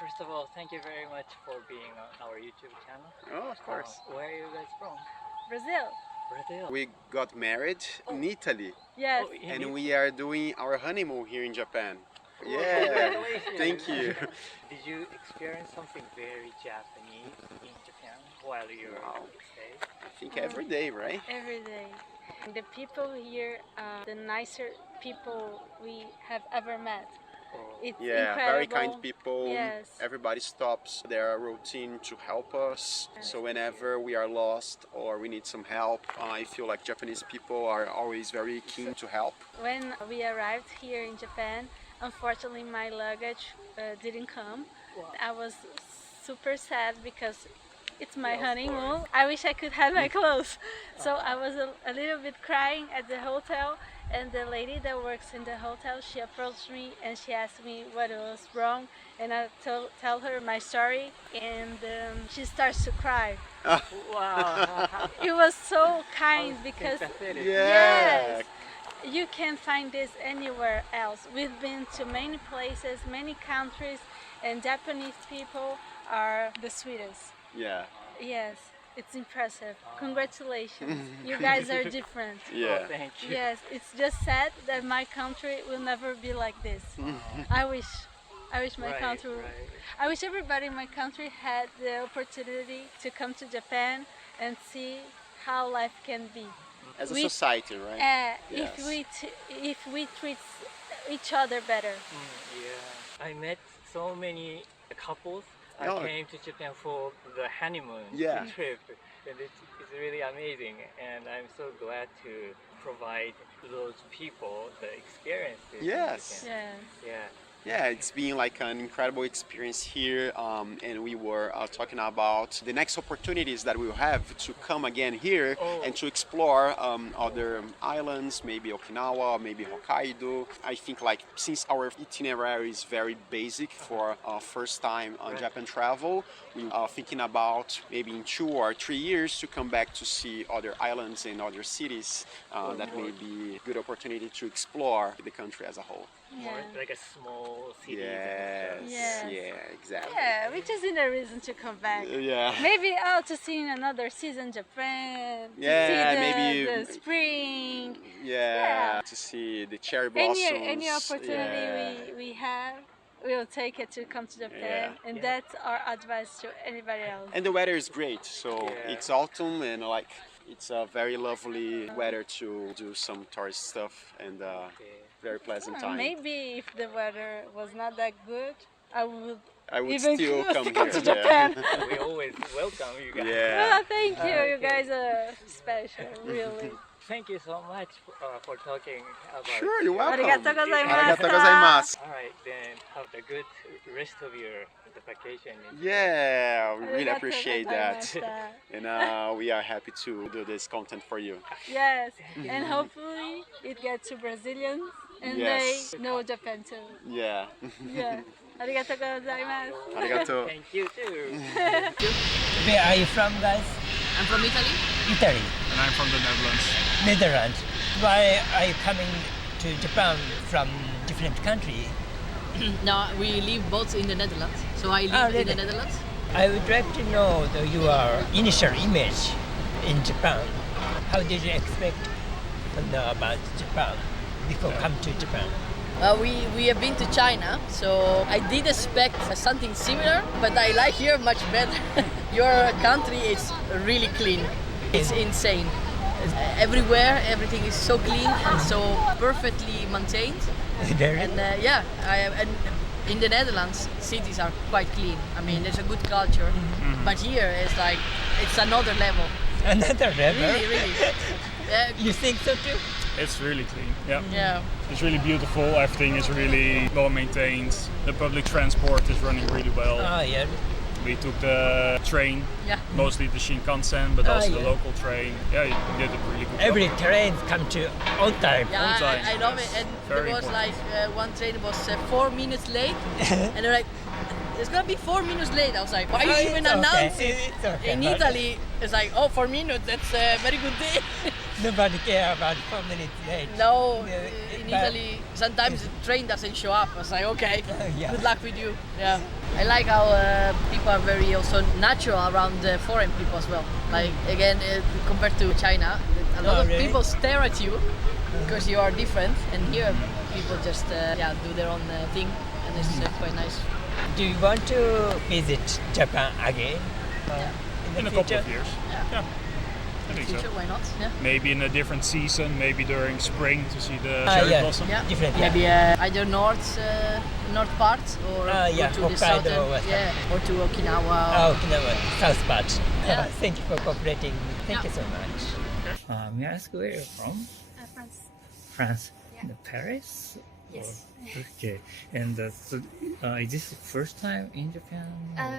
First of all, thank you very much for being on our YouTube channel. Oh, of course. Where are you guys from? Brazil. Brazil. We got married in Italy, Yes. Oh, and we are doing our honeymoon here in Japan. Well, Yeah, congratulations. thank you. Did you experience something very Japanese in Japan while you were Wow. staying? I think every day, right? Every day. The people here are the nicer people we have ever met. Oh, It's Yeah, incredible. very kind people. Yes. Everybody stops their routine to help us. So whenever we are lost or we need some help, I feel like Japanese people are always very keen to help. When we arrived here in Japan, unfortunately my luggage didn't come. wow. I was super sad because it's my Yeah, of honeymoon. I wish I could have my clothes. So I was a little bit crying at the hotel, and the lady that works in the hotel, she approached me and she asked me what was wrong, and I tell her my story, and she starts to cry. Wow. It was so kind because Sympathetic. Yeah. yes, you can't find this anywhere else. We've been to many places, many countries, and Japanese people are the sweetest. Yeah. Yes, it's impressive. Congratulations. You guys are different. Yeah. Oh, thank you. Yes, it's just sad that my country will never be like this. I wish my Right, country. right. I wish everybody in my country had the opportunity to come to Japan and see how life can be. As a We- society, right? If Yes. if we treat each other better. Yeah. I met so many couples. I Oh. came to Japan for the honeymoon Yeah. trip, and it's really amazing. And I'm so glad to provide those people the experiences. in Yes. Japan. Yes. Yeah. Yeah, it's been like an incredible experience here, and we were talking about the next opportunities that we'll have to come again here Oh. and to explore other islands, maybe Okinawa, maybe Hokkaido. I think like since our itinerary is very basic for first time Right. Japan travel, we are thinking about maybe in 2 or 3 years to come back to see other islands and other cities that may be a good opportunity to explore the country as a whole. More Yeah. like a small city. Yes, Yes. yeah, exactly. Yeah, we just need a reason to come back. Yeah. Maybe to see in another season Japan. To Yeah, see maybe- the spring. Yeah, to see the cherry blossoms. Any opportunity yeah. we have, we'll take it to come to Japan, Yeah. and Yeah. that's our advice to anybody else. And the weather is great, so Yeah. it's autumn and like it's a very lovely weather to do some tourist stuff and Okay. very pleasant time. Maybe if the weather was not that good, I would I would even still come come here. to Japan. We always welcome you guys. Yeah. Thank you. You Okay. guys are special, really. Thank you so much for talking about. Sure, you're welcome. Arigatou gozaimasu. Arigatou gozaimasu. All right, then have a good rest of your vacation. Yeah, we really Arigatou appreciate that. gozaimashita. And we are happy to do this content for you. Yes, and hopefully it gets to Brazilians and Yes. they know Japan too. Yeah. Yeah. Arigatou gozaimasu. Arigatou. Thank you too. Where are you from, guys? I'm from Italy. Italy, And I'm from the Netherlands. Netherlands. Why are you coming to Japan from different country? No, we live both in the Netherlands. So I live in the really? Netherlands. I would like to know your initial image in Japan. How did you expect to know about Japan before come to Japan? We have been to China, so I did expect something similar, but I like here much better. Your country is really clean. It's insane. Everywhere, everything is so clean and so perfectly maintained. And and in the Netherlands, cities are quite clean. I mean, there's a good culture, but here it's like it's another level. Another level? Really, really. You think so too? It's really clean. Yeah. Yeah. It's really beautiful. Everything is really well maintained. The public transport is running really well. Oh, yeah. We took the train, Yeah. mostly the Shinkansen, but also the yeah. local train. Yeah, you did a really good Every job. train come to on time. Yeah, On time, I love yes. it. And Very there was important. like one train was 4 minutes late, and they're like, "It's gonna be 4 minutes late." I was like, "Why Oh, you even it's okay. announce it?" It's okay. In Italy, it's like, "Oh, 4 minutes. That's a very good day." Nobody care about 4 minutes late. No, Yeah, in but- Italy, sometimes the train doesn't show up. I was like, okay, Yeah. good luck with you. Yeah, I like how people are very also natural around foreign people as well. Like again, compared to China, a lot of really? people stare at you because you are different, and here people just do their own thing, and it's quite nice. Do you want to visit Japan again? In the a couple future? of years. Yeah. I think Future, so. why not? Yeah. Maybe in a different season, maybe during spring to see the cherry yeah. blossom. Yeah, Different, maybe either north part or yeah, go to the Hokkaido southern, or something. or to Okinawa. Oh, Okinawa, south part. Yeah. Thank you for cooperating. Thank Yeah. you so much. May I ask where you're from? France. France. Yeah. Paris? Yes. Okay. And so, is this the first time in Japan?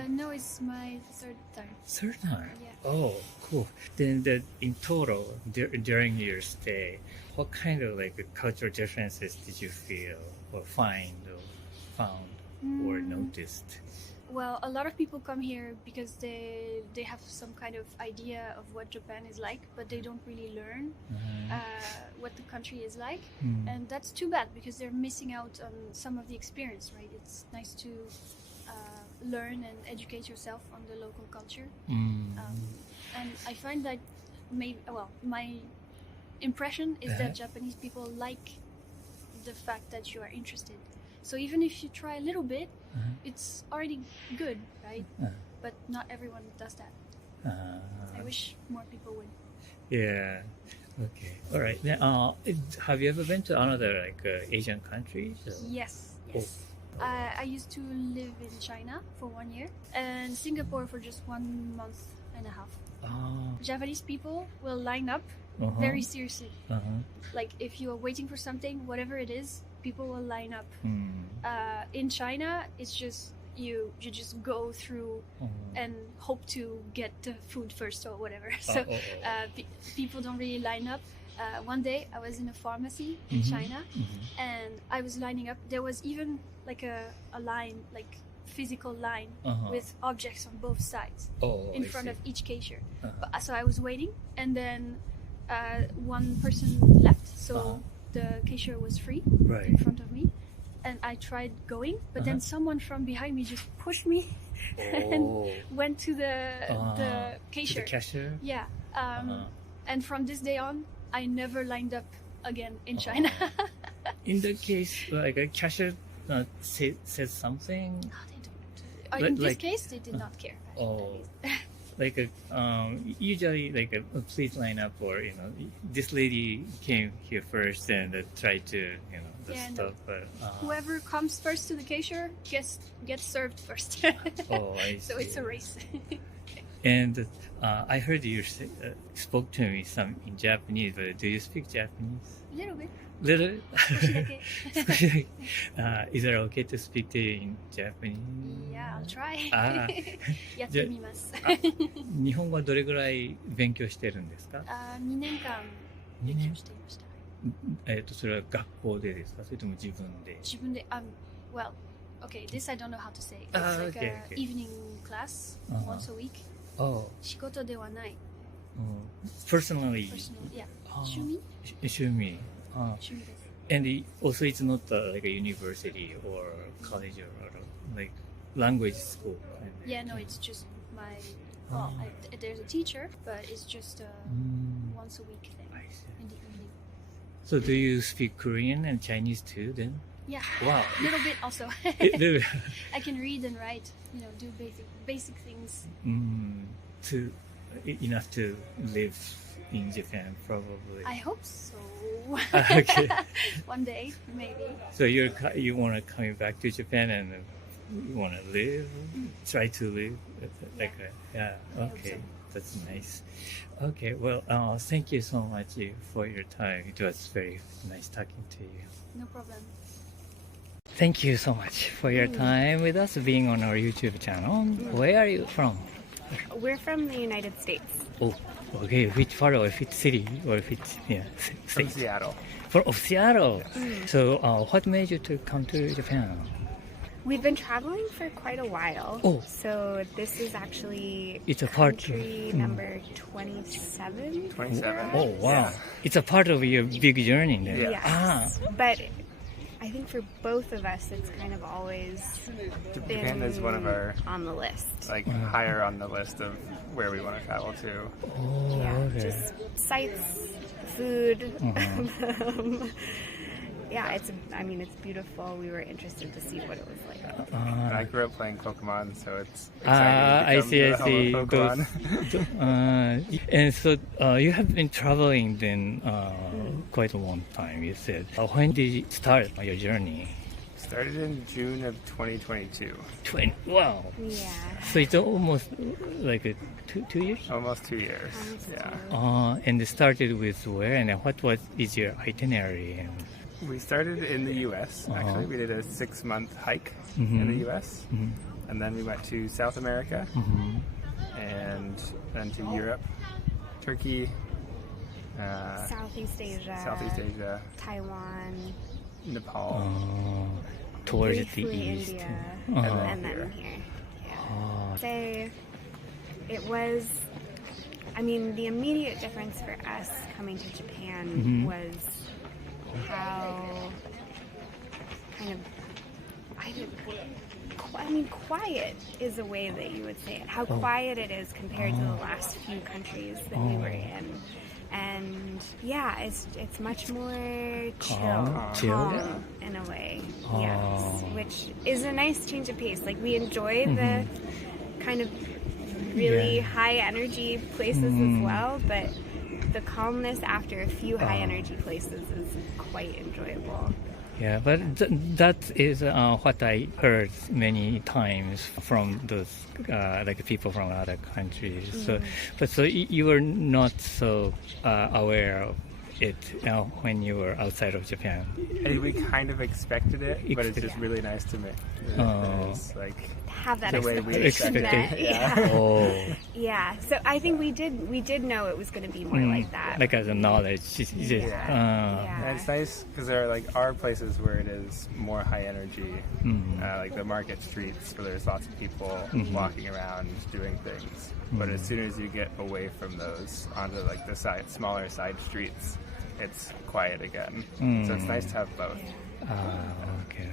No, it's my third time. Third time? Yeah. Oh, cool. Then in total, during your stay, what kind of cultural differences did you feel or find or found or noticed? Well, a lot of people come here because they have some kind of idea of what Japan is like, but they don't really learn what the country is like, and that's too bad because they're missing out on some of the experience. Right? It's nice to learn and educate yourself on the local culture, and I find that my impression is that Japanese people like the fact that you are interested. So even if you try a little bit, it's already good, right? But not everyone does that. I wish more people would. Yeah. Okay. All right. Then, have you ever been to another Asian country? Yes. I used to live in China for 1 year and Singapore for just 1 month and a half. Japanese people will line up very seriously. Like if you are waiting for something, whatever it is, people will line up. In China, it's just you just go through and hope to get the food first or whatever. So people don't really line up. One day I was in a pharmacy in China and I was lining up. There was even like a line, like physical line with objects on both sides in front of each cashier. So I was waiting and then one person left, so the cashier was free in front of me, and I tried going, but then someone from behind me just pushed me and went to the cashier. To the cashier? Yeah. And from this day on, I never lined up again in China. In that case, a cashier says something. No, they don't. In this case, they did not care. Usually please line up, or this lady came here first and tried to stuff. But, whoever comes first to the cashier gets served first. I So it's a race. And I heard you spoke to me some in Japanese, but do you speak Japanese? A little bit. Little? 少しだけ. Is it okay to speak to you in Japanese? Yeah, I'll try. あやってみます。日本語はどれぐらい勉強してるんですか2年間勉強していました。それは学校でですかそれとも自分で自分で、well, okay, this I don't know how to say. It's like okay, a okay. evening class once a week. 仕事ではない。Personally? Personal, yeah. 趣味趣味趣味です。And also it's not like a university or college or like language school. Yeah, no, it's just my. Well, there's a teacher, but it's just a once a week thing in the evening. So do you speak Korean and Chinese too then? Yeah. Wow. A little bit also. I can read and write. Do basic things. Enough to live in Japan, probably. I hope so. Okay. One day, maybe. So you want to come back to Japan and you want to live, try to live okay, so. That's nice. Okay, well, thank you so much for your time. It was very nice talking to you. No problem. Thank you so much for your time with us, being on our YouTube channel. Where are you from? We're from the United States. Oh, okay. Which part or which city or which state? Seattle. From Seattle. So, what made you to come to Japan? We've been traveling for quite a while. Oh. So this is actually It's a part country number 27. 27. Oh, wow. It's a part of your big journey then. Yeah. Yes. But I think for both of us, it's kind of always Japan been is one of our on the list. like higher on the list of where we want to travel to. Oh, Yeah, okay. just sights, food. Yeah, it's beautiful. We were interested to see what it was like. I grew up playing Pokemon, so it's I exciting see, to I see. become the home of Pokemon. And so you have been traveling then quite a long time, you said. When did you start your journey? Started in June of 2022. Wow. Yeah. So it's almost like 2 years? Almost 2 years. Yeah. And it started with where and what is your itinerary? We started in the U.S. Actually, we did a 6-month hike in the U.S. And then we went to South America and then to Europe, Turkey, Southeast Asia, Taiwan, Nepal, towards briefly the east. India, and and then here. Yeah. Say it was. I mean, the immediate difference for us coming to Japan was how kind of quiet is a way that you would say it. How quiet it is compared to the last few countries that we were in. And yeah, it's much more calm in a way. Yes, which is a nice change of pace. Like we enjoy the kind of really high energy places as well, but the calmness after a few high energy places is quite enjoyable. Yeah, but that is what I heard many times from those like people from other countries. So you were not so aware of it when you were outside of Japan. And we kind of expected it, but it's just really nice to meet. It's like Have that the way we expectation expected. met. Yeah. So I think we did know it was going to be more like that. Like as a knowledge. And it's nice because there are like our places where it is more high energy, like the market streets where there's lots of people walking around doing things. But as soon as you get away from those onto like the smaller side streets, it's quiet again. So it's nice to have both. Okay.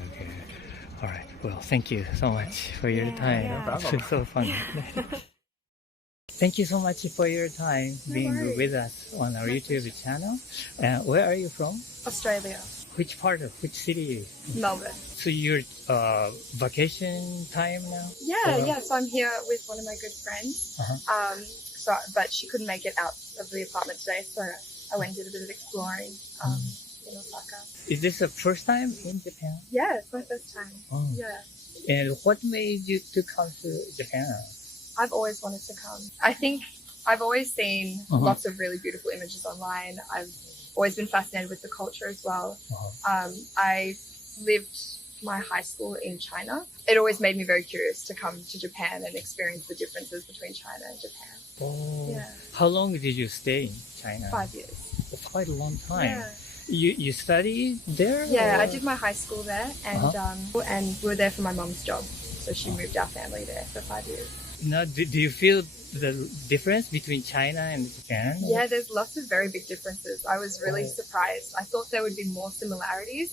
All right. Well, thank you so much for your time. It's so fun. Thank you so much for your time being with us on our YouTube channel. Where are you from? Australia. Which city? Melbourne. So your vacation time now? Yeah. So I'm here with one of my good friends. But she couldn't make it out of the apartment today, so I went and did a bit of exploring in Osaka. Is this the first time in Japan? Yeah, it's my first time. Yeah. And what made you to come to Japan? I've always wanted to come. I think I've always seen lots of really beautiful images online. I've always been fascinated with the culture as well. I lived my high school in China. It always made me very curious to come to Japan and experience the differences between China and Japan. Yeah. How long did you stay in China? 5 years. Quite a long time. Yeah. You studied there? Yeah, or? I did my high school there, and we were there for my mum's job. So she moved our family there for 5 years. Now, do you feel the difference between China and Japan? Yeah, there's lots of very big differences. I was really surprised. I thought there would be more similarities.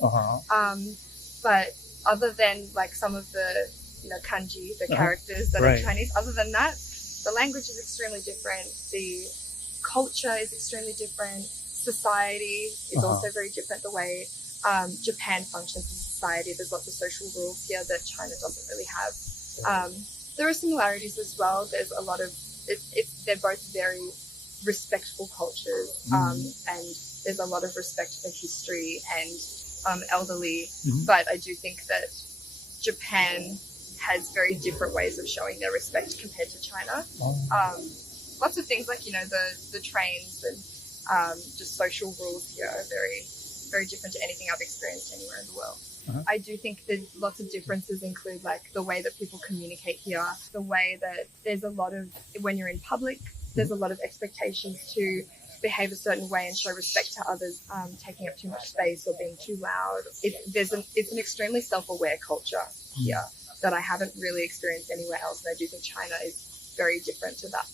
But other than like some of the kanji, the characters that are Chinese, other than that, the language is extremely different. The culture is extremely different. Society is also very different. The way Japan functions as a society, there's lots of social rules here that China doesn't really have. There are similarities as well. There's a lot of they're both very respectful cultures, and there's a lot of respect for history and elderly. But I do think that Japan has very different ways of showing their respect compared to China. Lots of things like the trains and just social rules here are very, very different to anything I've experienced anywhere in the world. I do think that lots of differences include like the way that people communicate here, the way that there's a lot of, when you're in public, there's a lot of expectations to behave a certain way and show respect to others, taking up too much space or being too loud. It's an extremely self-aware culture here that I haven't really experienced anywhere else, and I do think China is very different to that.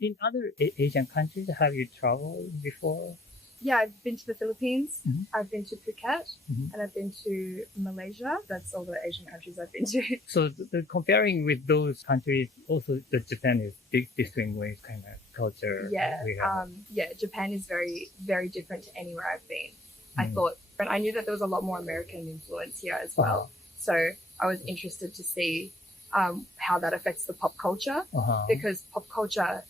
In other Asian countries, have you traveled before? Yeah, I've been to the Philippines, I've been to Phuket, and I've been to Malaysia. That's all the Asian countries I've been to. So comparing with those countries, also the Japan is distinguished kind of culture. Yeah, Japan is very, very different to anywhere I've been. I thought, but I knew that there was a lot more American influence here as well. So I was interested to see how that affects the pop culture, because pop culture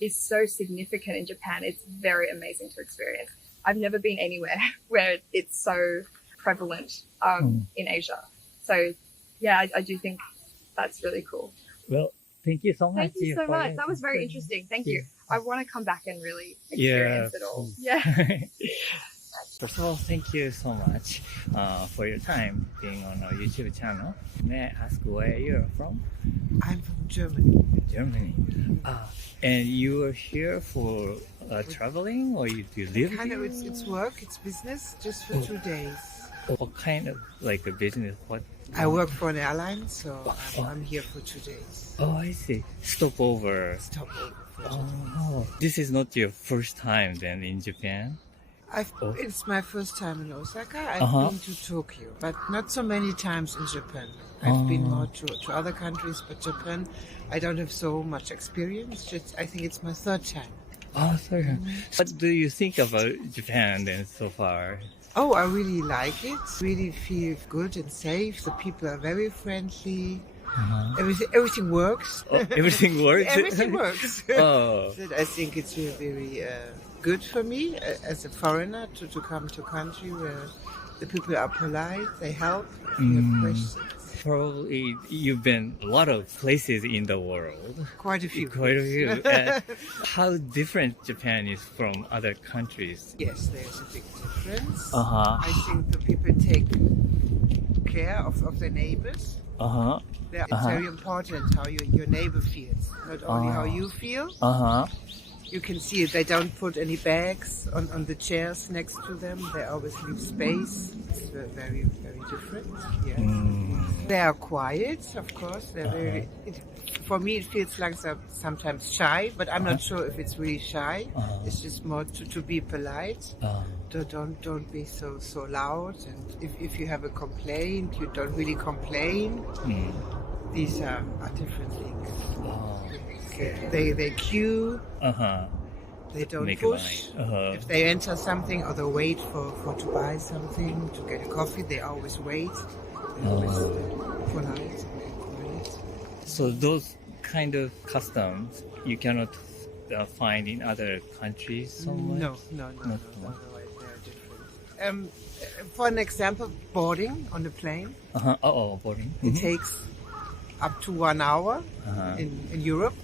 is so significant in Japan. It's very amazing to experience. I've never been anywhere where it's so prevalent in Asia. So yeah, I do think that's really cool. Well, thank you so much. Thank you so much. That was very interesting. Thank you. I want to come back and really experience it all. Yeah. First of all, thank you so much for your time being on our YouTube channel. May I ask where you're from? I'm from Germany. Germany. And you are here for traveling, or you live here? Kind of, it's work, it's business, just for 2 days. What kind of like a business? What? I work for an airline, so I'm here for 2 days. Oh, I see. Stopover. Oh, this is not your first time then in Japan? It's my first time in Osaka. I've been to Tokyo, but not so many times in Japan. I've been more to other countries, but Japan, I don't have so much experience. I think it's my third time. Oh, sorry. What do you think about Japan then so far? Oh, I really like it. Really feel good and safe. The people are very friendly. Everything works. Oh, everything works? Everything works. Oh. I think it's really very good for me as a foreigner to come to a country where the people are polite, they help, if you have questions. Probably you've been a lot of places in the world. Quite a few. Quite a few. How different Japan is from other countries? Yes, there's a big difference. I think the people take care of their neighbors. It's very important how your neighbor feels, not only how you feel. You can see it. They don't put any bags on the chairs next to them. They always leave space. It's very, very different. Yes. They are quiet, of course. They're very. For me, it feels like they're sometimes shy, but I'm not sure if it's really shy. It's just more to be polite. Don't be so loud. And if you have a complaint, you don't really complain. These are different things. They queue. They don't push. If they enter something or they wait for to buy something, to get a coffee, they always wait. They're always polite. So those kind of customs you cannot find in other countries so much? No. Otherwise they are different. For an example, boarding on a plane. Boarding. It takes up to 1 hour in Europe.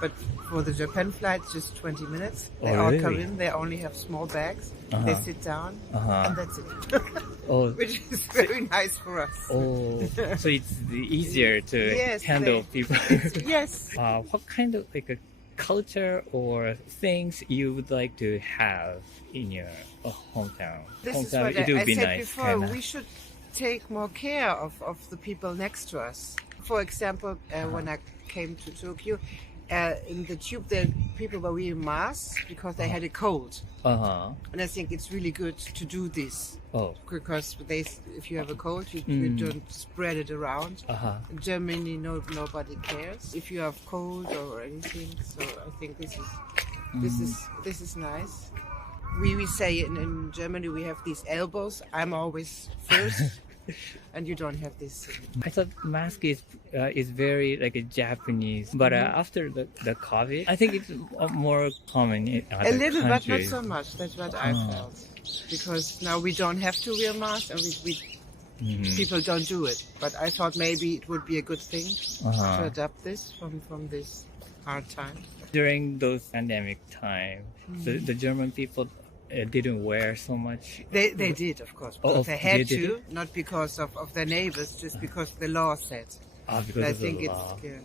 But for the Japan flight, just 20 minutes. They all come in, they only have small bags. They sit down, and that's it. Which is very nice for us. So it's easier to handle people. Yes. What kind of like a culture or things you would like to have in your hometown? This is what I said before. We should take more care of the people next to us. For example, when I came to Tokyo, in the tube, the people were wearing masks because they had a cold. And I think it's really good to do this. Because if you have a cold, you don't spread it around. In Germany, nobody cares if you have cold or anything. So I think this is nice. We say in Germany we have these elbows. I'm always first. And you don't have this. I thought mask is very like a Japanese, but after the COVID, I think it's more common in other countries. A little, but not so much. That's what I felt. Because now we don't have to wear masks, and people don't do it. But I thought maybe it would be a good thing to adapt this from this hard time. During those pandemic time, the German people didn't wear so much. They did, of course, because they had to, not because of their neighbors, just because the law said. Because I think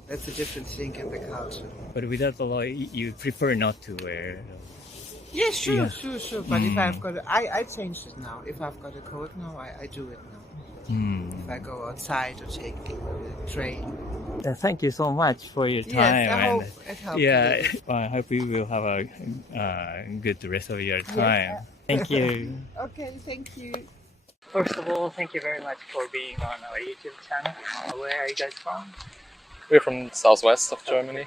that's a different thing in the culture. But without the law, you prefer not to wear. Yeah, sure, Yeah. sure. But if I've got, I changed it now. If I've got a cold now, I do it now. If I go outside or take the train. Thank you so much for your time. Yes, I and, hope it helped. yeah, I hope you will have a good rest of your time. Thank you. Okay, thank you. First of all, thank you very much for being on our YouTube channel. Where are you guys from? We're from southwest of Germany.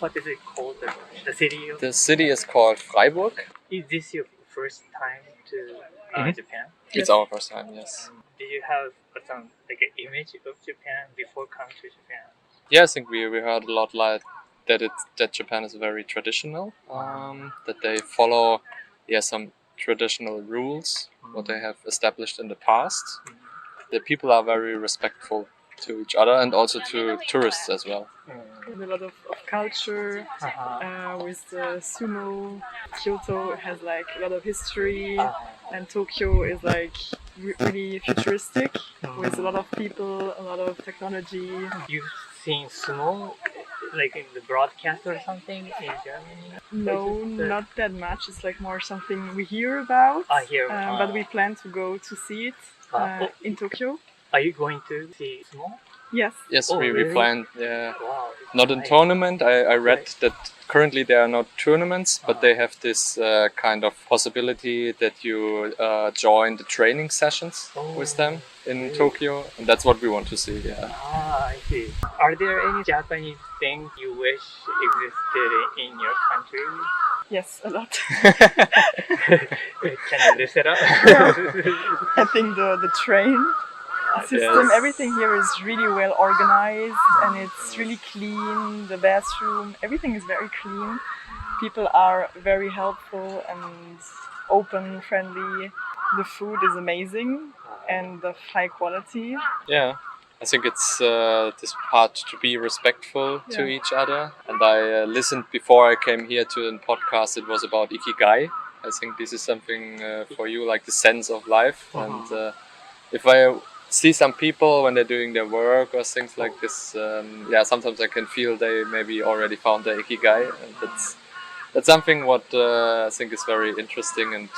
What is it called? The city? The city is called Freiburg. Is this your first time to Japan? It's our first time, yes. Did you have some like an image of Japan before coming to Japan? Yeah, I think we heard a lot like that Japan is very traditional. That they follow some traditional rules what they have established in the past. The people are very respectful to each other and also to tourists as well. There's a lot of culture with the sumo. Kyoto has like a lot of history, and Tokyo is like really futuristic with a lot of people, a lot of technology. You've seen sumo like in the broadcast or something in Germany? No, not that much. It's like more something we hear about. But we plan to go to see it in Tokyo. Are you going to see sumo? Yes. Yes, Oh, we really? planned. Wow. Not in tournament. I read that currently there are not tournaments, but they have this kind of possibility that you join the training sessions with them in Tokyo, and that's what we want to see. Yeah. I see. Are there any Japanese things you wish existed in your country? Yes, a lot. Can you list it up? I think the train system, everything here is really well organized and it's really clean. The bathroom, everything is very clean. People are very helpful and open, friendly. The food is amazing and of high quality. Yeah. I think it's this part to be respectful to each other. And I listened before I came here to a podcast. It was about Ikigai. I think this is something for you, like the sense of life. And if I see some people when they're doing their work or things like this, sometimes I can feel they maybe already found their Ikigai. And that's something what I think is very interesting and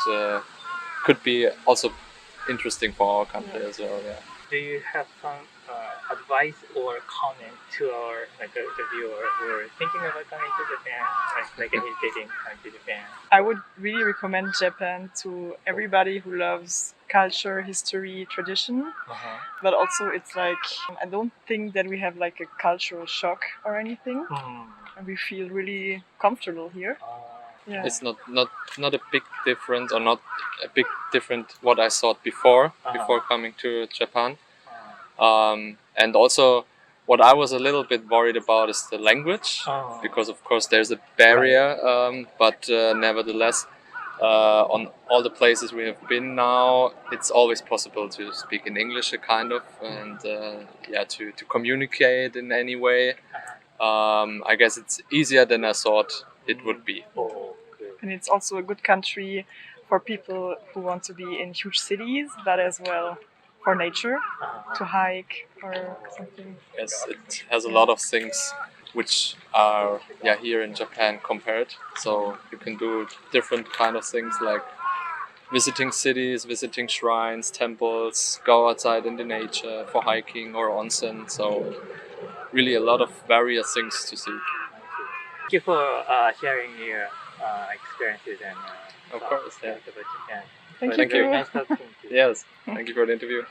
could be also interesting for our country as well. Yeah. Do you have some advice or comment to our the viewer who are thinking about coming to Japan, like hesitating coming to Japan? I would really recommend Japan to everybody who loves culture, history, tradition. But also it's like, I don't think that we have like a cultural shock or anything. And we feel really comfortable here. It's not a big difference, or not a big different what I thought before coming to Japan. And also what I was a little bit worried about is the language, because of course there's a barrier, but nevertheless on all the places we have been now, it's always possible to speak in English kind of, and to communicate in any way. I guess it's easier than I thought it would be. And it's also a good country for people who want to be in huge cities, but as well for nature, to hike or something. Yes, it has a lot of things which are here in Japan compared. So you can do different kind of things like visiting cities, visiting shrines, temples, go outside in the nature for hiking or onsen. So really a lot of various things to see. Thank you for sharing your experiences and of course, about Japan. Thank you. Nice talking to you. Yes, thank you for the interview.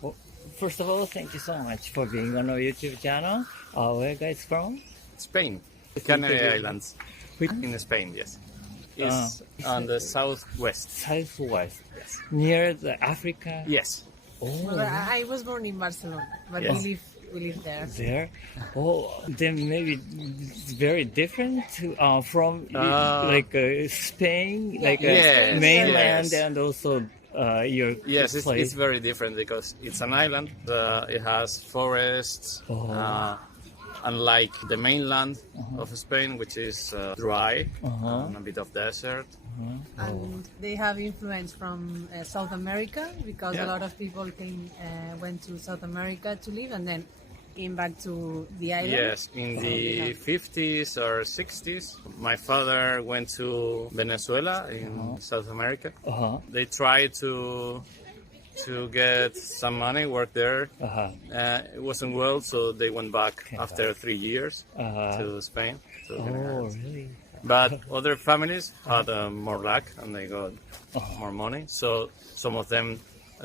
Well, first of all, thank you so much for being on our YouTube channel. Where are you guys from? Spain, Canary Islands, in Spain. Yes, it's on the southwest. Southwest, yes. Near the Africa. Yes. Oh, Well, I was born in Barcelona, but Yes. we live there. there. Oh, then maybe it's very different from Spain, like Yes, mainland, yes. and also your Yes, place. it's very different because it's an island. It has forests, unlike the mainland of Spain, which is dry and a bit of desert. And they have influence from South America because Yeah. a lot of people went to South America to live, and then came back to the island? Yes, in the 50s or 60s, my father went to Venezuela in South America. They tried to get some money, work there. It wasn't well, so they went back after 3 years to Spain. Really? But other families had more luck and they got more money. So some of them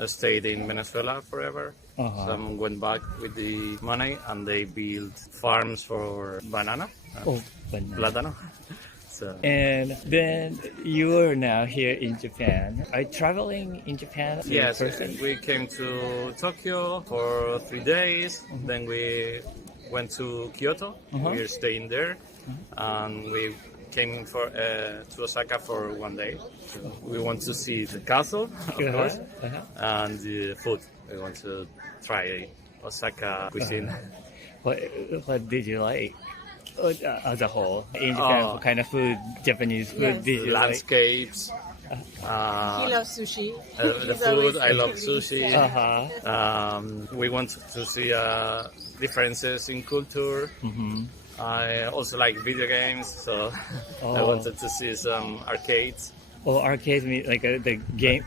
stayed in Venezuela forever. Some went back with the money and they built farms for banana. Plátano. So. And then you are now here in Japan. Are you traveling in Japan? Yes, we came to Tokyo for 3 days. Then we went to Kyoto. We are staying there. And we came to Osaka for 1 day. We want to see the castle, of course, and the food. We want to try Osaka cuisine. What did you like as a whole in Japan? What kind of food, Japanese food, did you landscapes. He loves sushi. The food, I love sushi. We want to see differences in culture. I also like video games, so I wanted to see some arcades. Arcades mean like the game?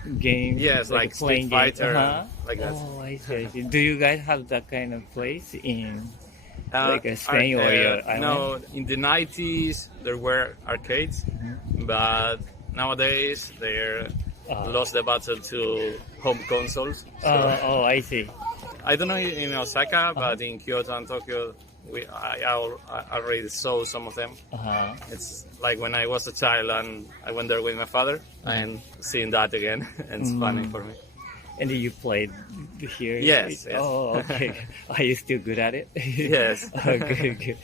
Yes, like Street Fighter, like that. I see. Do you guys have that kind of place in Spain or your island? No, in the 90s there were arcades, but nowadays they lost the battle to home consoles. So, I see. I don't know in Osaka, but in Kyoto and Tokyo, I already saw some of them. It's like when I was a child and I went there with my father and seeing that again, and it's funny for me. And you played here? Yes. Oh, okay. Are you still good at it? Yes. Good.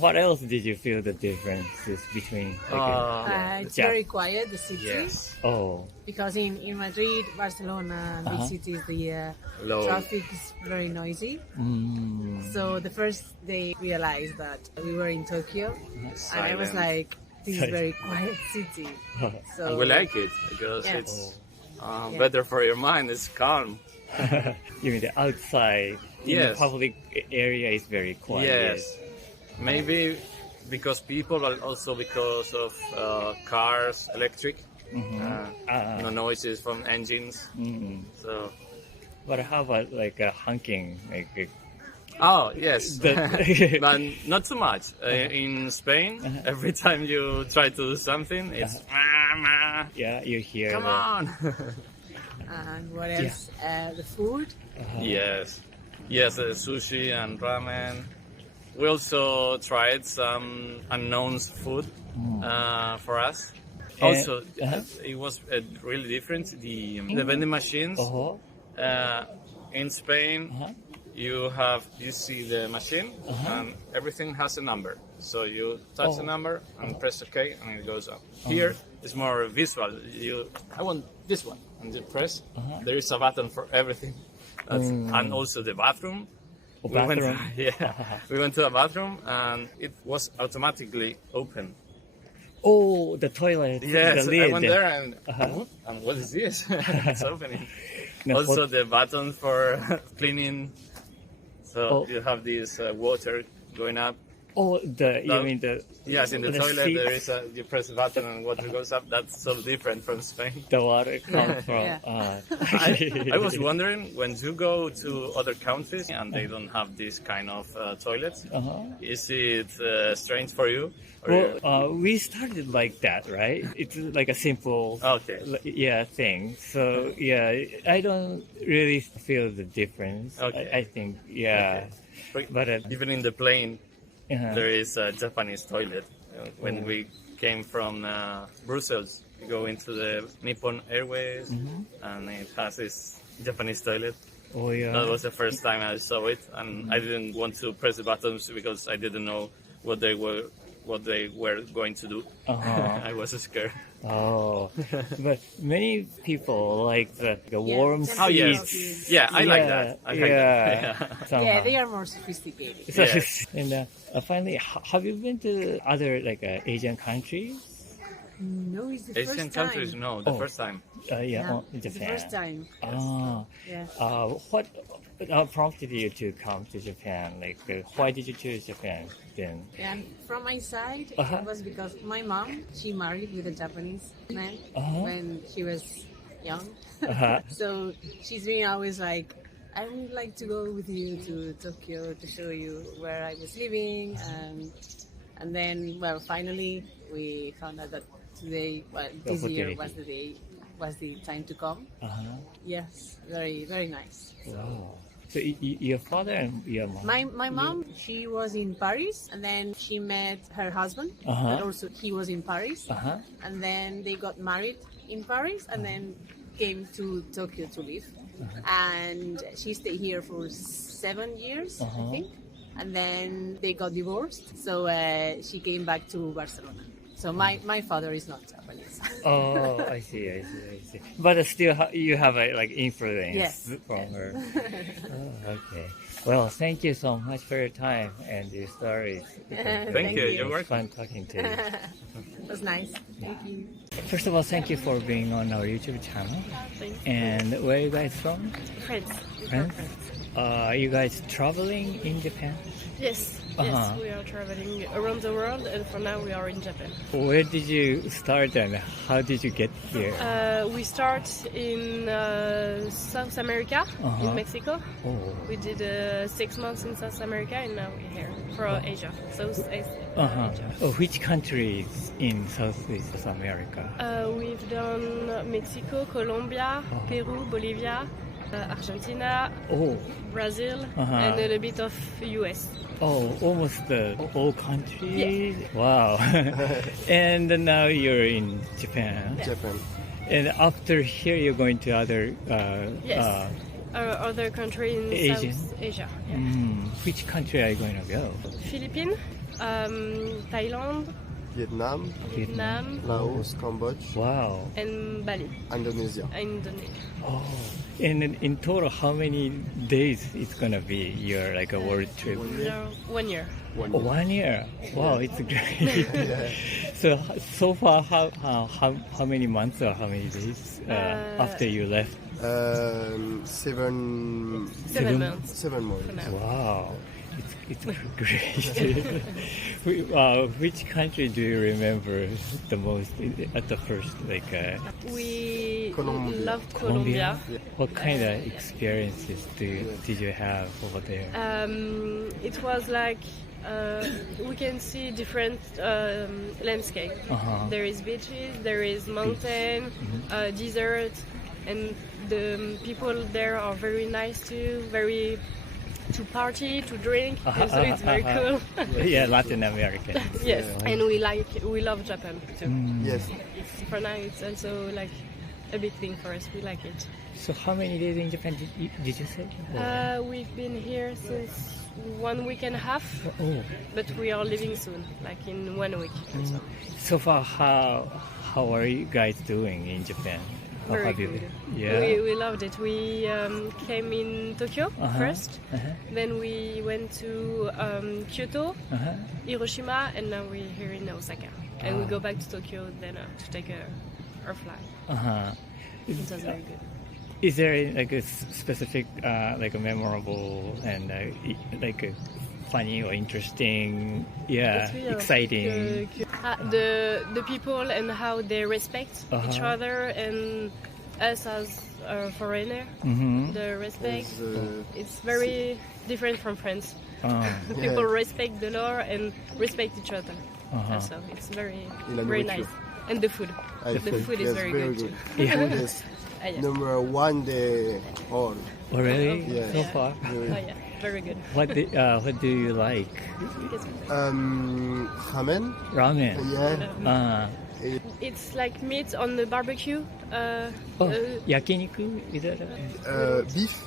What else did you feel the differences between? It's very quiet, the city. Yes. Because in Madrid, Barcelona, big cities, the traffic is very noisy. So the first day we realized that we were in Tokyo, and I was like, this is a very quiet city. So and we like it because it's better for your mind. It's calm. You mean the outside? Yes. The public area is very quiet. Yes. Maybe because people, and also because of cars, electric, no noises from engines. So. But how about like honking? Oh yes, but not too much. In Spain, every time you try to do something, it's yeah, you hear. Come on. And what else? The food. Yes, sushi and ramen. We also tried some unknown food for us. Also, it was really different. The vending machines in Spain, you see the machine, and everything has a number. So you touch the number and press OK, and it goes up. Here, it's more visual. I want this one, and you press. There is a button for everything, and also the bathroom. We went to a bathroom and it was automatically open. Oh, the toilet. Yes, the lid. I went there and what is this? It's opening. Also the button for cleaning. So you have this water going up. Oh, you mean the... Yes, in the toilet there is you press the button and water goes up. That's so different from Spain. The water comes from... I was wondering, when you go to other countries and they don't have this kind of toilets, is it strange for you? Well, we started like that, right? It's like a simple thing. So, I don't really feel the difference. I think, But even in the plane, there is a Japanese toilet. When we came from Brussels, we go into the Nippon Airways, and it has this Japanese toilet. Oh yeah. That was the first time I saw it, and I didn't want to press the buttons because I didn't know what they were going to do. I was scared. But many people like the warm seats. Oh yes, I like that. I like that. They are more sophisticated. And finally, have you been to other Asian countries? No, it's the Asian first time. countries, no, the first time. Japan. The first time. prompted you to come to Japan? Like, why did you choose Japan then? And from my side, it was because my mom, she married with a Japanese man when she was young. So she's been always like, I would like to go with you to Tokyo to show you where I was living. And then, well, finally we found out that today, well, this year was the time to come. Yes, very, very nice. Wow. So your father and your mom? My mom, she was in Paris, and then she met her husband, and also he was in Paris. And then they got married in Paris, and then came to Tokyo to live. And she stayed here for 7 years, I think. And then they got divorced, so she came back to Barcelona. So my father is not Japanese. Oh, I see. But still, you have a influence from her. Oh, okay. Well, thank you so much for your time and your stories. Thank you. You're welcome. Fun talking to you. It was nice. Thank you. First of all, thank you for being on our YouTube channel. Thanks. And where are you guys from? France. Are you guys traveling in Japan? Yes, we are traveling around the world, and for now we are in Japan. Where did you start and how did you get here? We start in South America, in Mexico. We did 6 months in South America, and now we're here for Asia, South Asia. Which countries in Southeast America? We've done Mexico, Colombia, Peru, Bolivia, Argentina, Brazil, and a little bit of US. Oh, almost all countries? Yeah. Wow. And now you're in Japan. And after here, you're going to other other country in Asian? South Asia. Yeah. Which country are you going to go? Philippines, Thailand, Vietnam, Laos, Cambodia. Wow. And Bali. Indonesia. Oh. And in total, how many days it's gonna be your a world trip? 1 year. 1 year. Wow, it's great. So far, how many months or how many days after you left? 7 months. 7 months. Wow. It's great. Which country do you remember the most at the first? We Colombia. loved Colombia. What kind of experiences did you have over there? It was we can see different landscape. There is beaches, there is mountain, desert, and the people there are very nice too, very to party, to drink, so it's very cool. Yeah, Latin American. Yes, and we love Japan too. Yes. For now, it's also a big thing for us. We like it. So how many days in Japan did you say? We've been here since 1 week and a half, but we are leaving soon, in 1 week. So far, how are you guys doing in Japan? Very good. Yeah. We loved it. We came in Tokyo first, then we went to Kyoto, Hiroshima, and now we're here in Osaka. And we go back to Tokyo then to take our flight. It was very good. Is there a specific, a memorable and a funny or interesting, really exciting? The people and how they respect each other and us as a foreigner. The respect, it's very different from France. People respect the law and respect each other. So it's very nice. And the food. The food is very good too. Yes. Number 1 day on. Oh, really? Yes. So far? Yeah, very good. What do you like? Ramen. Ramen? Yeah. It's like meat on the barbecue. Yakiniku? Is that beef.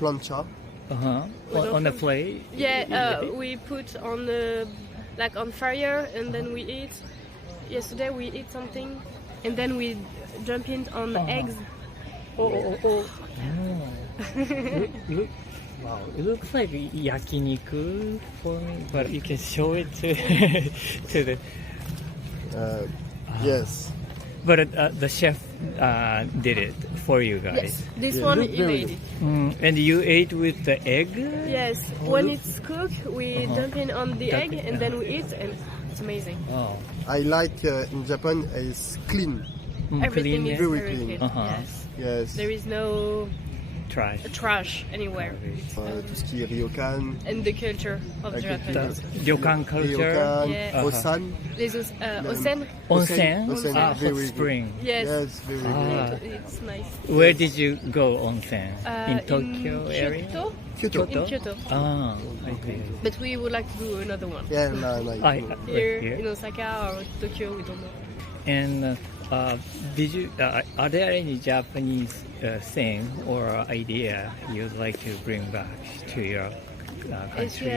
Plancha. On the plate? Yeah, we put on the on fire and then we eat. Yesterday we eat something and then we jump in on eggs. Wow, it looks like yakiniku for me, but you can show it to the. Yes. But the chef did it for you guys. Yes, this one he made it. And you ate with the egg? Yes, when it's cooked, we dump it on the egg and then we eat, and it's amazing. Oh. I like in Japan it's clean. Everything is very very clean. clean. Yes. Yes. There is no trash anywhere. Tout ce qui est ryokan. And the culture of Japan. Ryokan culture. Ryokan, Yeah. osan. Les onsen. Onsen? Very hot good. spring. Yes. Yes, very good. It's nice. Where did you go onsen? In Tokyo in area? Kyoto. In Kyoto. Ah, okay. But we would like to do another one. Yeah, Here here. in Osaka or Tokyo, we don't know. And did you? Are there any Japanese thing or idea you'd like to bring back to your country?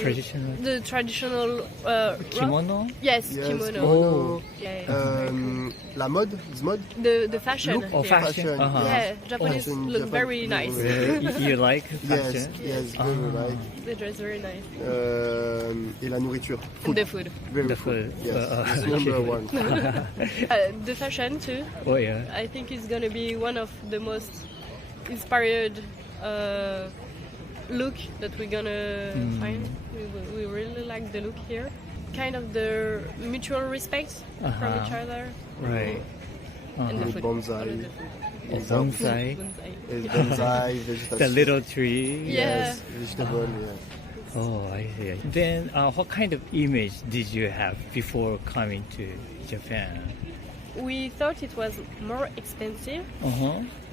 Traditionnel. The traditional kimono. Yes, Yes, kimono. kimono. Yeah. La mode, is mode. The fashion. Look of here. fashion. Yeah, Japanese Fashion, look Japan. very nice. You like fashion? Yes, very nice. They dress very nice. Et la nourriture. And the food. Very The food. food. Yes, it's number one. The fashion too. Oh yeah. I think it's gonna be one of the most inspired look that we're gonna find. We really like the look here. Kind of the mutual respect from each other. Right. And the food. Bonsai. Bonsai. Bonsai, vegetable. The little tree. Yes, vegetable. Yeah. Oh, I see. Then, what kind of image did you have before coming to Japan? We thought it was more expensive,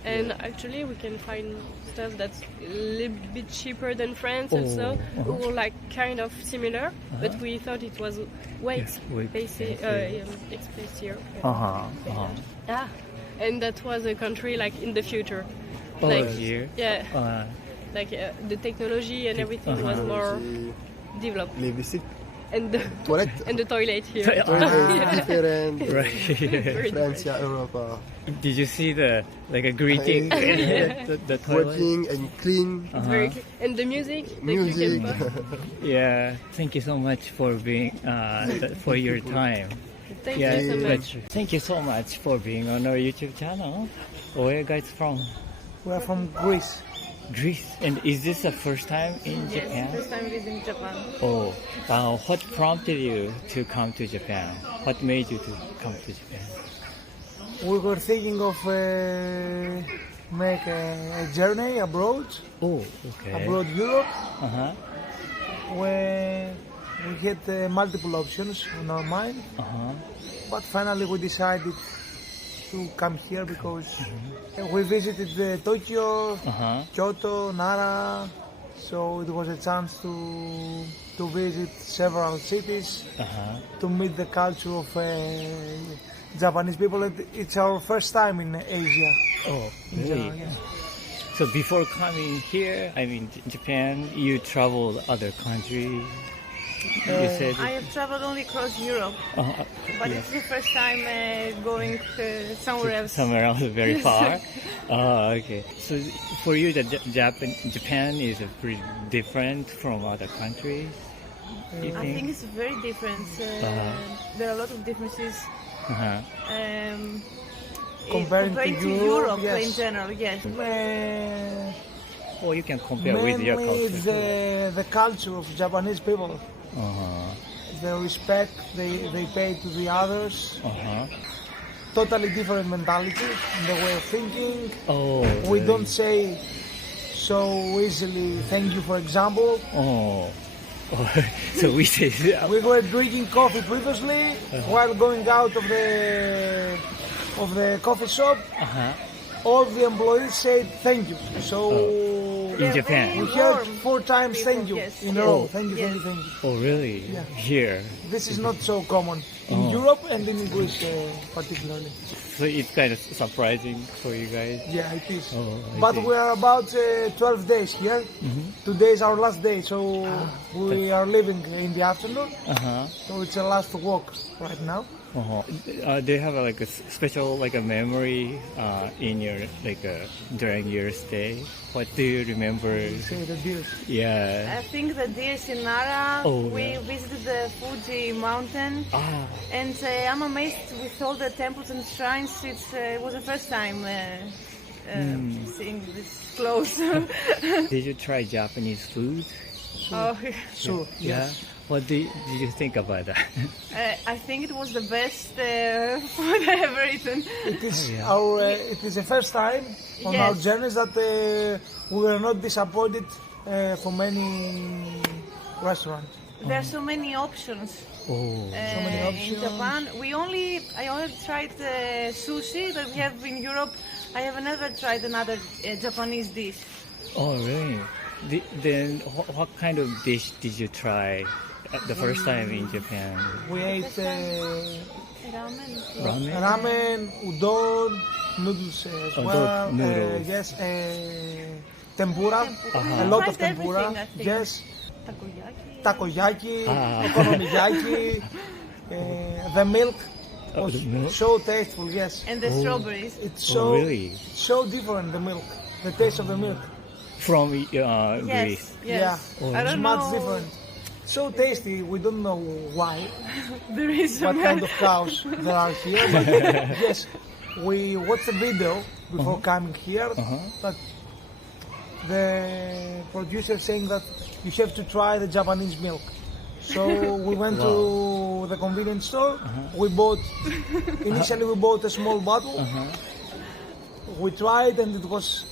and actually we can find stuff that's a little bit cheaper than France also, or like kind of similar, but we thought it was way expensive. And that was a country like in the future. Like, here? Yeah. Like the technology and everything was more developed. Les WC. And the toilet. And the toilet here. Toilet different. Right. Francia, Europa. Did you see the a greeting? the toilet? Working and clean. It's very clean. And the music. Music. Yeah. Thank you so much for being for your time. Thank you so much. Thank you so much for being on our YouTube channel. Where are you guys from? We're from Greece. Greece. And is this the first time in Japan? Yes, first time visiting Japan. Oh, what prompted you to come to Japan? What made you to come to Japan? We were thinking of make a journey abroad. Oh, okay. Abroad Europe. Where we had multiple options in our mind. But finally we decided to come here because we visited Tokyo, Kyoto, Nara, so it was a chance to visit several cities, to meet the culture of Japanese people. And it's our first time in Asia. Oh, really? Yes. So before coming here, I mean Japan, you traveled other countries. You said I have traveled only across Europe, but it's the first time going somewhere else. Somewhere else, very far. Oh, okay. So for you, Japan is pretty different from other countries. You I think it's very different. There are a lot of differences. Comparing to Europe yes. In general, yes. Or you can compare with your culture. It's the culture of Japanese people. The respect they pay to the others. Totally different mentality in the way of thinking. We don't say so easily thank you, for example. So we say we were drinking coffee previously while going out of the coffee shop. All the employees said thank you. So in Japan, we heard 4 times thank you in a row. Thank you, thank you, thank you. Oh, really? Yeah. Here? This is not so common in Europe and in Greece particularly. So it's kind of surprising for you guys? Yeah, it is. But we are about 12 days here. Today is our last day, so we are leaving in the afternoon. So it's a last walk right now. Do you have like a special like a memory in your like during your stay? What do you remember? Say the dish. Yeah. I think the dish in Nara. We visited the Fuji mountain, and I'm amazed with all the temples and shrines. It was the first time seeing this close. Did you try Japanese food? Sure. Yeah. What did you think about that? I think it was the best food I ever eaten. It is it is the first time on our journeys that we were not disappointed from any restaurant. There are so many options. So many options. In Japan, I only tried sushi that we have in Europe. I have never tried another Japanese dish. Oh, really? Then what kind of dish did you try the first time in Japan? We ate Ramen. ramen, udon, noodles as well. Noodles. Yes, tempura. A lot of tempura. Yes. Takoyaki, okonomiyaki. The milk was so tasteful. Yes. And the strawberries. It's so really? so different. The milk, the taste of the milk. From Greece? Yeah. I don't it's much know. different. So tasty. We don't know why. There is what kind of cows there are here. But yes, we watched a video before coming here. But the producer saying that you have to try the Japanese milk. So we went to the convenience store. We bought initially we bought a small bottle. We tried and it was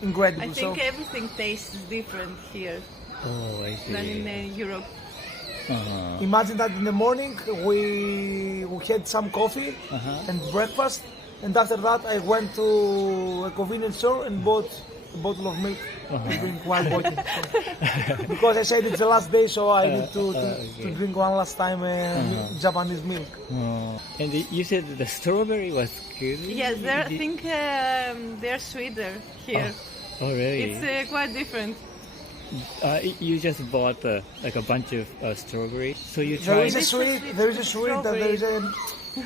incredible. I think everything tastes different here than in Europe. Imagine that in the morning we had some coffee and breakfast, and after that I went to a convenience store and bought a bottle of milk to drink while working. Because I said it's the last day, so I need to drink one last time Japanese milk. And you said the strawberry was good? Yes, I think they're sweeter here. Oh, really? It's quite different. You just bought like a bunch of strawberries, so you tried. There is a sweet, and there is a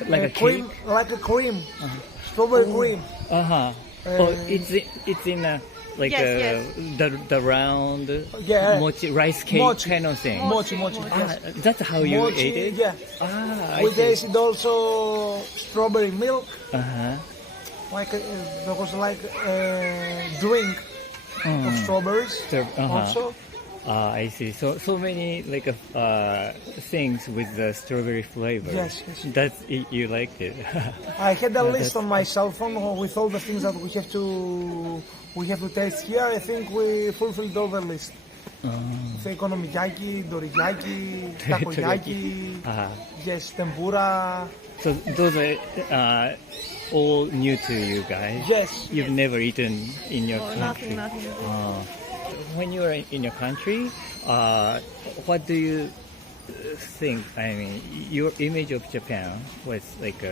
like a cream, cake? like a cream, strawberry cream. It's in a like the round mochi rice cake kind of thing. Mochi. That's how you mochi, ate it. Yeah. We tasted also strawberry milk. Like there was like a drink of strawberries also. I see. So many like things with the strawberry flavor. Yes. That's you liked it. I had a list on my cell phone with all the things that we have to taste here. I think we fulfilled all the list. The okonomiyaki, doriyaki, takoyaki, yes, tempura. So those are all new to you guys. Yes. You've never eaten in your country. Nothing. When you were in your country, what do you think? I mean, your image of Japan was like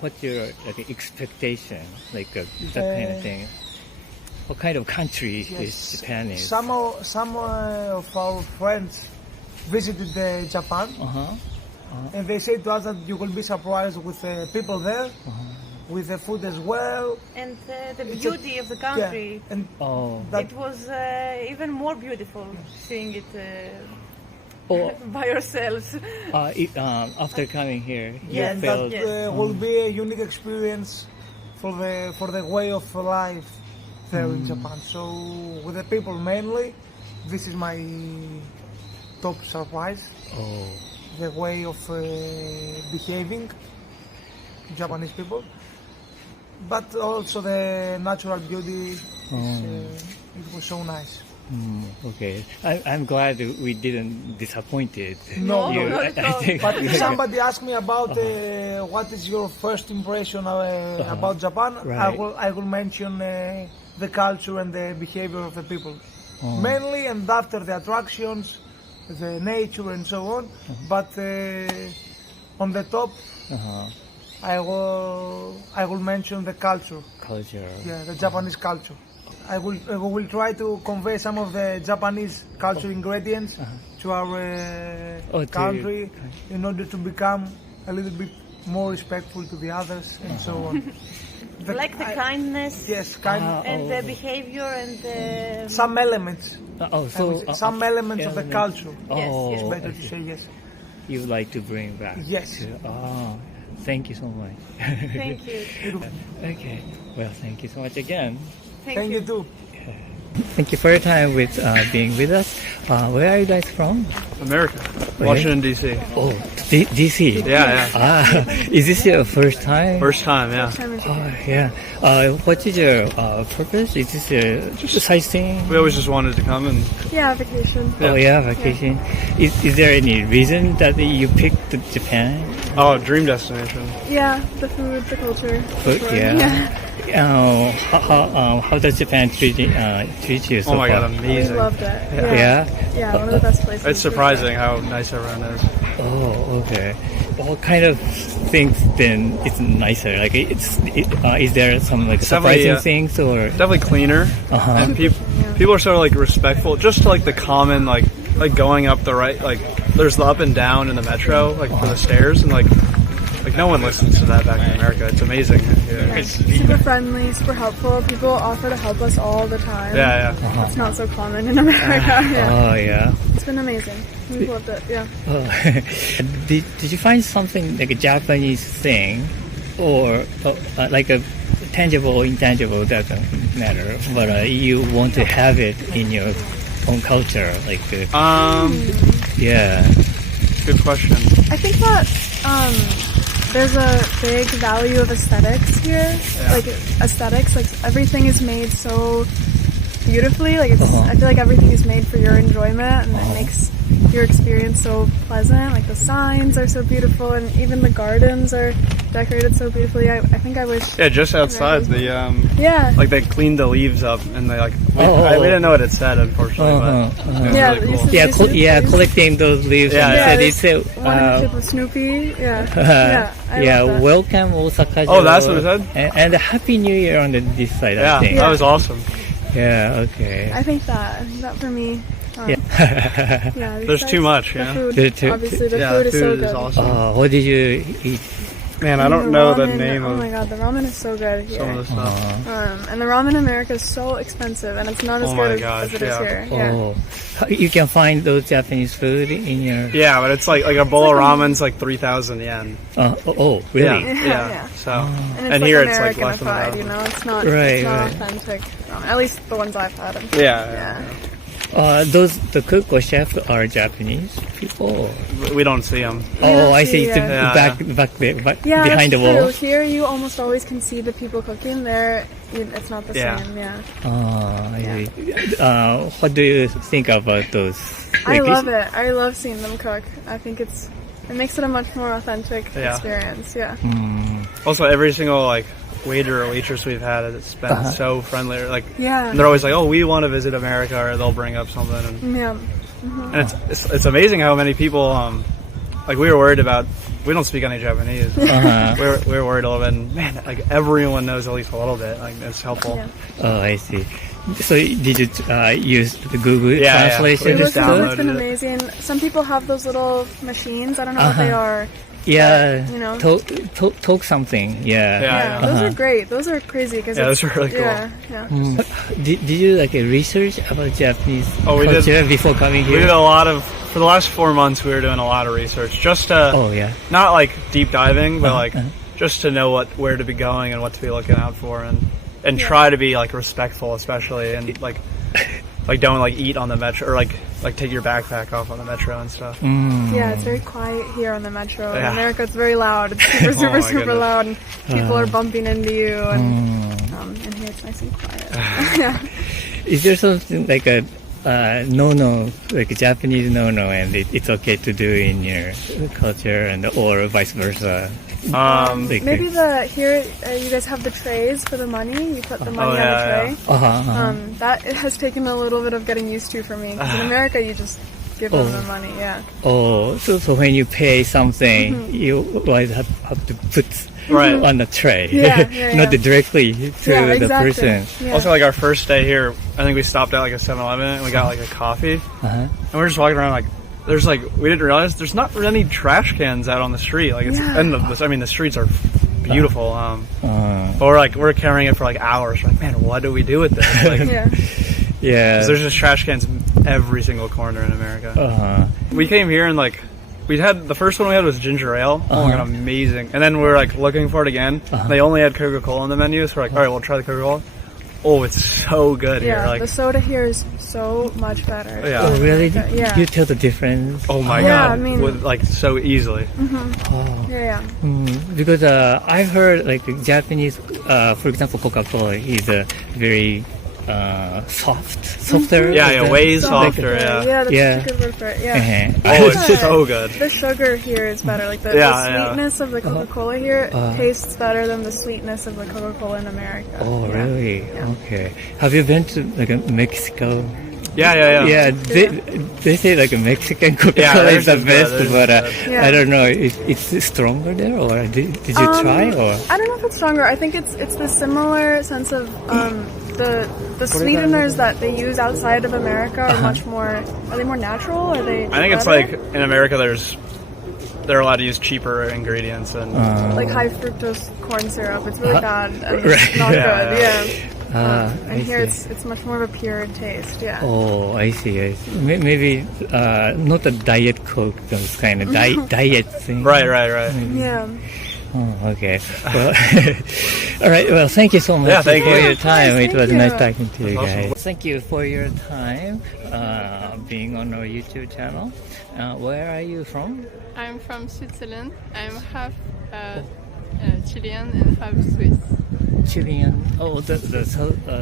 what's your expectation? That kind of thing. What kind of country is Japan? Is? Some of our friends visited Japan, and they said to us that you will be surprised with people there. With the food as well. And the beauty of the country. Yeah. And it was even more beautiful seeing it by yourselves. After coming here, you felt that will be a unique experience for the way of life there in Japan. So with the people mainly, this is my top surprise. The way of behaving Japanese people. But also the natural beauty, it was so nice. Okay, I'm glad we didn't disappoint it. No, but if somebody asked me about what is your first impression about Japan, I will mention the culture and the behavior of the people. Mainly, and after the attractions, the nature and so on. But on the top, I will mention the culture. Yeah, the Japanese culture. I will try to convey some of the Japanese culture ingredients to to our country in order to become a little bit more respectful to the others and so on. Like the kindness, yes, kindness, and the behavior and the some elements. Some elements of the elements. culture. Oh, It's better okay. to say yes. You like to bring back? Yes. Thank you so much. Thank you. Okay. Well, thank you so much again. Thank you too. Thank you for your time with being with us. Where are you guys from? America, Washington D.C. Oh, D.C. Yeah. Is this your first time? First time, yeah. Oh, yeah. What is your purpose? Is this just sightseeing? We always just wanted to come and. Yeah, vacation. Oh yeah, vacation. Yeah. Is there any reason that you picked Japan? Oh, dream destination. Yeah, the food, the culture. Food, yeah. How does Japan treat you so Oh my far? god, amazing. We loved it. Yeah. Yeah, one of the best places. It's surprising how nice everyone is. Oh, okay. What kind of things then it's nicer? Like is there some like surprising things or definitely cleaner? And people are sort of like respectful, just to like the common like going up the right, like there's the up and down in the metro, like for the stairs, and like no one listens to that back in America. It's amazing. Yeah. Super friendly, super helpful. People offer to help us all the time. Yeah. It's not so common in America. Oh yeah. It's been amazing. We've loved it. Yeah. Did you find something like a Japanese thing, or like a tangible or intangible, doesn't matter, but you want to have it in your own culture, like yeah. Good question. I think that there's a big value of aesthetics here. Like aesthetics, like everything is made so beautifully. Like I feel like everything is made for your enjoyment, and it makes your experience so pleasant. Like the signs are so beautiful, and even the gardens are decorated so beautifully. I think I wish. Yeah, just outside the like they cleaned the leaves up, and they like we didn't know what it said, unfortunately. But it was really cool. Collecting those leaves. One with Snoopy. Yeah. Welcome Osaka. Oh, that's what it said. And Happy New Year on this side. Yeah, I think. that was awesome. Yeah. Okay. I think that for me. There's too much. The food, obviously, the food is so good. Is awesome. What did you eat? Man, I don't know the name of. Oh my god, the ramen is so good here. Some of the stuff. And the ramen in America is so expensive, and it's not as good as it is here. Oh, you can find those Japanese food in your. Yeah, but it's like a bowl of ramen's like 3,000 yen. Oh, really? Yeah. So, and here like it's like less than Americanified, that. you know, it's not authentic ramen. At least the ones I've had. Yeah. The cook or chef are Japanese people? We don't see them. Oh, I see. Back behind the wall. Here you almost always can see the people cooking. There, it's not the same. Yeah. What do you think about those? I love it. I love seeing them cook. I think it makes it a much more authentic experience. Yeah. Also, every single waiter or waitress we've had has been so friendly. And they're always like, "Oh, we want to visit America," or they'll bring up something. And it's amazing how many people we were worried about. We don't speak any Japanese. We were worried a little bit. And man, everyone knows at least a little bit. It's helpful. Yeah. Oh, I see. So did you use the Google translation? It's been amazing. Some people have those little machines. I don't know what they are. Yeah, but, talk something. Yeah. Those are great. Those are crazy because those are really cool. Yeah. Did you research about Japanese culture before coming here? We did a lot of for the last 4 months. We were doing a lot of research just to not deep diving, but just to know where to be going and what to be looking out for, and try to be respectful, especially and don't eat on the metro or take your backpack off on the metro and stuff. Yeah, it's very quiet here on the metro. In America, it's very loud. It's super loud, and people are bumping into you. And here it's nice and quiet. Is there something like a no-no, like a Japanese no-no, and it's okay to do in your culture, or vice versa? Maybe here you guys have the trays for the money. You put the money on the tray. That has taken a little bit of getting used to for me. Because in America, you just give them the money. Yeah. Oh, so when you pay something, you always have to put on the tray, not directly to the person. Yeah. Also, our first day here, I think we stopped at a 7-Eleven and we got a coffee, and we're just walking around there's like, we didn't realize there's not any trash cans out on the street. Like it's, and the streets are beautiful. But we're carrying it for like hours. We're like, man, what do we do with this? Like, yeah. 'cause there's just trash cans in every single corner in America. We came here and like, the first one we had was ginger ale. Oh my god, amazing. And then we were like looking for it again. They only had Coca-Cola on the menu, so we're like, alright, we'll try the Coca-Cola. Oh, it's so good here. Like, the soda here is so much better. Yeah. Oh, really? Yeah. You tell the difference? Oh my god. I mean, with, like, so easily. Because I've heard like Japanese, for example, Coca-Cola is very softer. Way softer. That's a good word for it. Yeah. Oh, it's so good. The sugar here is better. Like the sweetness of the Coca-Cola here tastes better than the sweetness of the Coca-Cola in America. Oh, really? Okay. Have you been to like Mexico? Yeah. They say like a Mexican Coca-Cola is the best, but I don't know. It's stronger there, or did you try? Or I don't know if it's stronger. I think it's the similar sense of the sweeteners that they use outside of America are much more. Are they more natural? Are they? I think it's like in America, they're allowed to use cheaper ingredients and like high fructose corn syrup. It's really bad and it's not good. Yeah. And here it's much more of a pure taste. Yeah. Oh, I see. Maybe not a diet Coke, those kind of diet thing. Right. Yeah. Oh, okay. Well, all right. Well, thank you so much for your time. It was nice talking to you guys. Thank you for your time being on our YouTube channel. Where are you from? I'm from Switzerland. I'm half Chilean and half Swiss. Chilean? Oh, the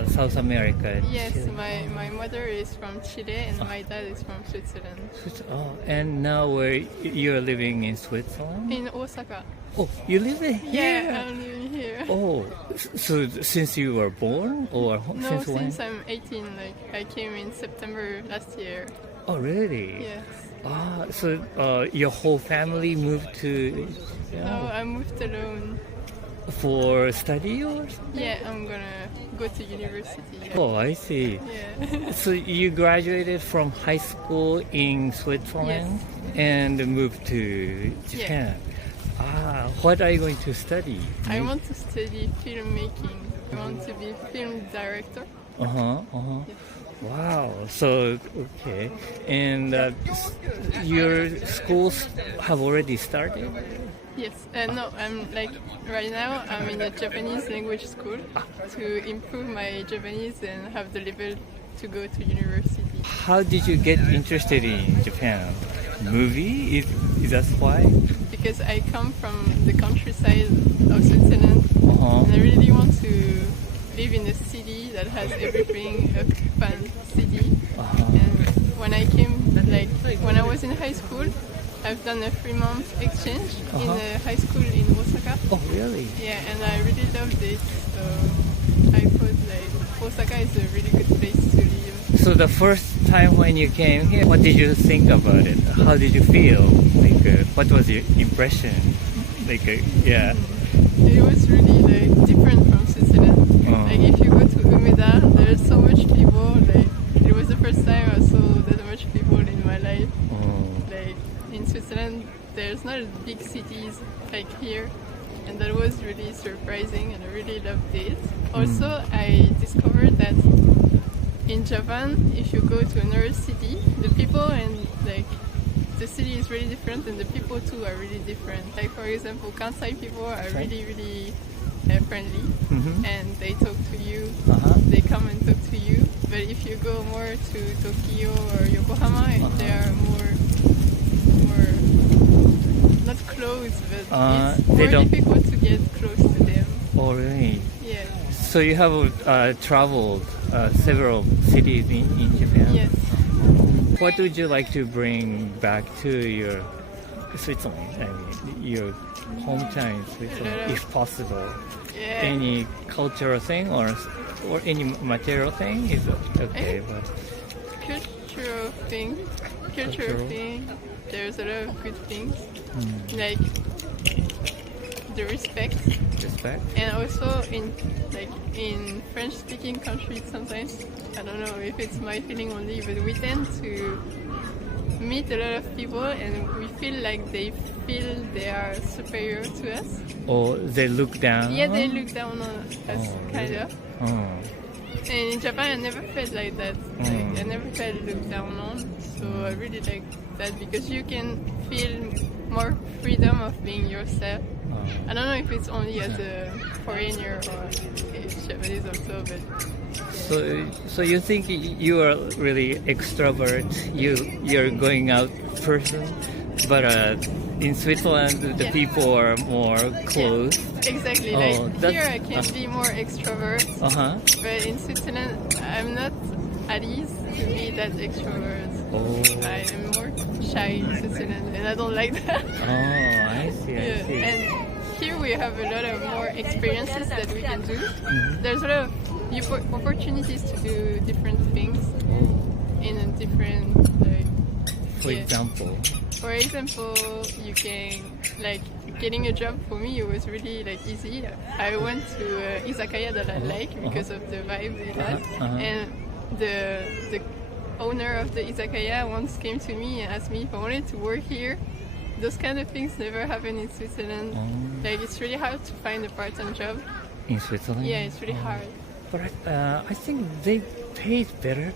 South America. Yes, my mother is from Chile and my dad is from Switzerland. Oh, and now you're living in Switzerland? In Osaka. Oh, you live here? Yeah, I'm living here. Oh, so since you were born, or no, since when? Since I'm 18. Like I came in September last year. Oh, really? Yes. So your whole family moved to? No, I moved alone. For study or something? Yeah, I'm gonna go to university. Yeah. Oh, I see. Yeah. So you graduated from high school in Switzerland and moved to Japan. What are you going to study? I want to study filmmaking. I want to be a film director. Wow. So, okay. And your schools have already started? Yes. No, I'm like right now I'm in a Japanese language school to improve my Japanese and have the level to go to university. How did you get interested in Japan? Movie? Is that why? Because I come from the countryside of Switzerland and I really want to live in a city that has everything, a fun city. And when I came, like when I was in high school, I've done a 3-month exchange in a high school in Osaka. Oh, really? Yeah, and I really loved it. So I thought like Osaka is a really good place to live. So the first time when you came here, what did you think about it? How did you feel? Like, what was your impression? Like, yeah. It was really like different from Switzerland. Like if you go to Umeda, there's so much people. Like it was the first time I saw that much people in my life. Like in Switzerland, there's not big cities like here, and that was really surprising, and I really loved it. Also, I discovered that in Japan, if you go to another city, the people and like the city is really different, and the people too are really different. Like for example, Kansai people are really friendly, and they talk to you. They come and talk to you. But if you go more to Tokyo or Yokohama, they are more not close, but it's more difficult to get close to them. Oh, really? Yeah. So you have traveled several cities in Japan? Yes. What would you like to bring back to your Switzerland? I mean, your hometown in Switzerland, if possible. Yeah. Any cultural thing or any material thing is okay. But cultural thing. There's a lot of good things, like the respect, and also in French-speaking countries sometimes, I don't know if it's my feeling only, but we tend to meet a lot of people and we feel like they are superior to us. Or they look down? Yeah, they look down on us, kind of. And in Japan, I never felt like that. Like, I never felt looked down on. So I really like that because you can feel more freedom of being yourself. I don't know if it's only as a foreigner or Japanese also, but so you think you are really extrovert? You're going out person, but in Switzerland the people are more closed. Yeah, exactly. Like here I can be more extrovert, but in Switzerland I'm not at ease to be that extrovert. I am more shy in Switzerland, and I don't like that. I see. And here we have a lot of more experiences that we can do. There's a lot of opportunities to do different things in a different, like, for example, you can, like, getting a job for me, it was really like easy. I went to izakaya that I like because of the vibe it has, and the owner of the izakaya once came to me and asked me if I wanted to work here. Those kind of things never happen in Switzerland. Like, it's really hard to find a part-time job. In Switzerland? Yeah, it's really hard. But I think they paid better.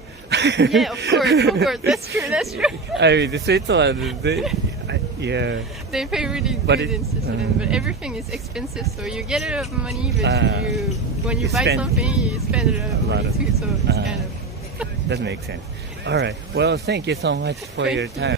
Yeah, of course. That's true. I mean, Switzerland, they pay really good in Switzerland, but everything is expensive, so you get a lot of money, but when you buy something, you spend a lot of money too, so it's kind of... That makes sense. All right. Well, thank you so much for your time.